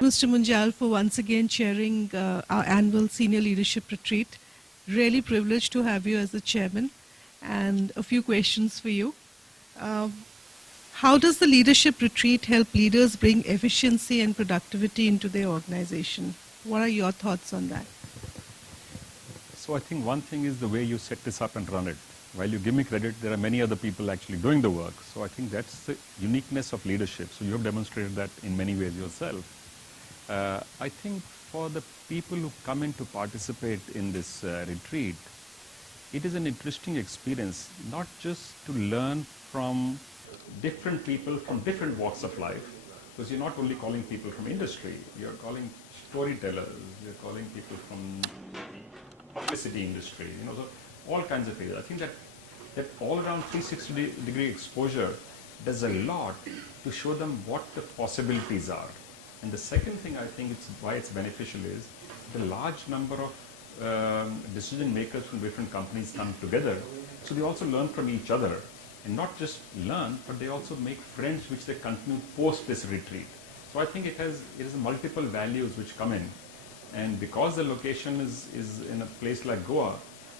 Mr. Munjal, for once again chairing our annual senior leadership retreat. Really privileged to have you as the chairman. And a few questions for you. Um, how does the leadership retreat help leaders bring efficiency and productivity into their organization? What are your thoughts on that? So I think one thing is the way you set this up and run it. While you give me credit, there are many other people actually doing the work. So I think that's the uniqueness of leadership. So you have demonstrated that in many ways yourself. I think for the people who come in to participate in this retreat, it is an interesting experience, not just to learn from different people from different walks of life, because you're not only calling people from industry, you're calling storytellers, you're calling people from the publicity industry, so all kinds of areas. I think that all around 360-degree exposure does a lot to show them what the possibilities are. And the second thing I think why it's beneficial is the large number of decision makers from different companies come together. So they also learn from each other. And not just learn, but they also make friends which they continue post this retreat. So I think it has multiple values which come in. And because the location is in a place like Goa,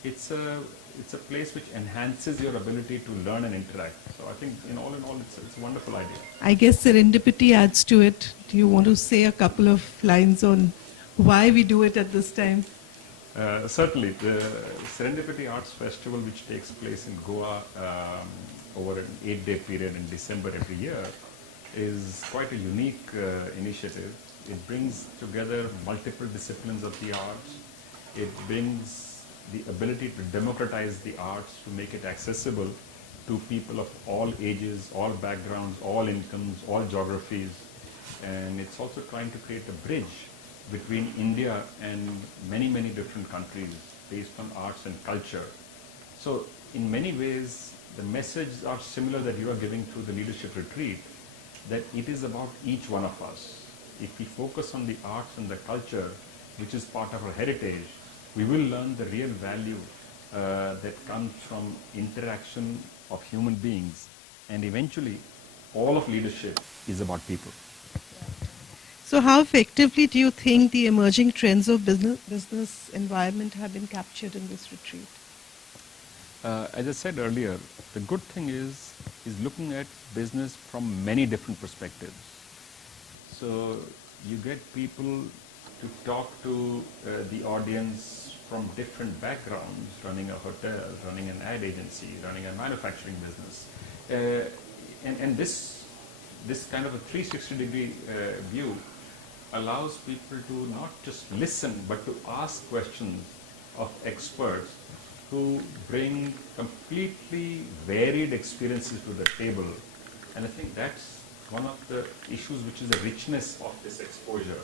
it's a place which enhances your ability to learn and interact. So I think in all, it's a wonderful idea. I guess serendipity adds to it. Do you want to say a couple of lines on why we do it at this time? Certainly. The Serendipity Arts Festival, which takes place in Goa over an 8-day period in December every year, is quite a unique initiative. It brings together multiple disciplines of the arts. It brings the ability to democratize the arts, to make it accessible to people of all ages, all backgrounds, all incomes, all geographies. And it's also trying to create a bridge between India and many, many different countries based on arts and culture. So in many ways, the messages are similar that you are giving through the leadership retreat, that it is about each one of us. If we focus on the arts and the culture, which is part of our heritage, we will learn the real value that comes from interaction of human beings. And eventually, all of leadership is about people. So how effectively do you think the emerging trends of business environment have been captured in this retreat? As I said earlier, the good thing is looking at business from many different perspectives. So you get people to talk to the audience from different backgrounds, running a hotel, running an ad agency, running a manufacturing business. And this kind of a 360-degree view allows people to not just listen, but to ask questions of experts who bring completely varied experiences to the table. And I think that's one of the issues which is the richness of this exposure.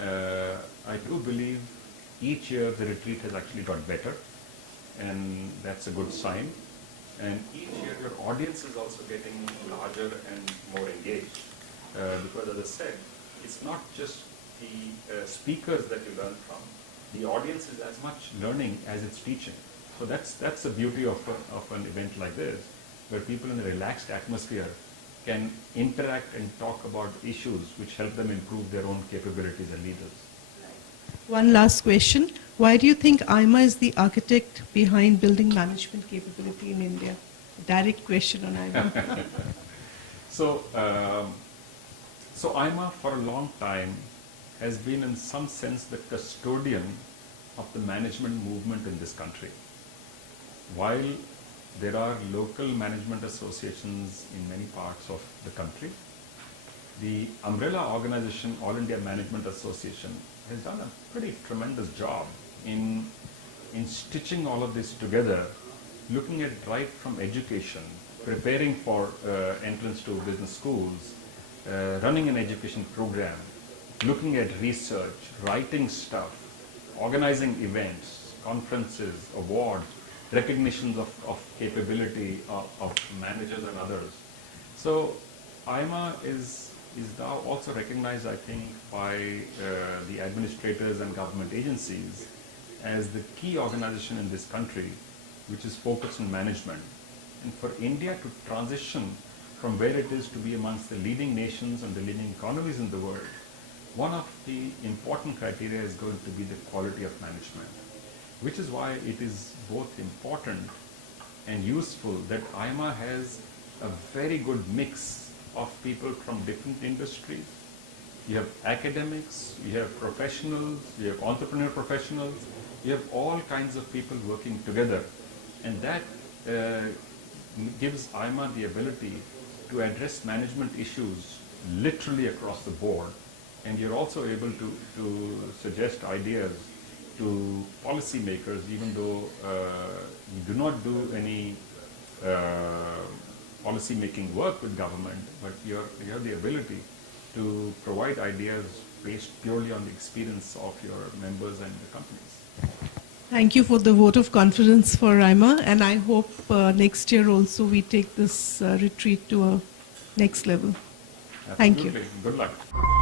I do believe each year the retreat has actually got better, and that's a good sign. And each year your audience is also getting larger and more engaged. Because as I said, it's not just the speakers that you learn from. The audience is as much learning as it's teaching. So that's the beauty of an event like this, where people in a relaxed atmosphere can interact and talk about issues which help them improve their own capabilities as leaders. One last question. Why do you think AIMA is the architect behind building management capability in India? Direct question on AIMA. So AIMA for a long time has been in some sense the custodian of the management movement in this country. While there are local management associations in many parts of the country, the umbrella organization, All India Management Association, has done a pretty tremendous job in stitching all of this together, looking at right from education, preparing for entrance to business schools, running an education program, looking at research, writing stuff, organizing events, conferences, awards, recognitions of capability of managers and others. So AIMA is now also recognized, I think, by the administrators and government agencies as the key organization in this country which is focused on management. And for India to transition from where it is to be amongst the leading nations and the leading economies in the world, one of the important criteria is going to be the quality of management, which is why it is both important and useful that AIMA has a very good mix of people from different industries. You have academics, you have professionals, you have entrepreneur professionals, you have all kinds of people working together, and that gives AIMA the ability to address management issues literally across the board, and you're also able to suggest ideas to policymakers, even though you do not do any policy making work with government, but you have the ability to provide ideas based purely on the experience of your members and the companies. Thank you for the vote of confidence for AIMA, and I hope next year also we take this retreat to a next level. Absolutely. Thank you. Good luck.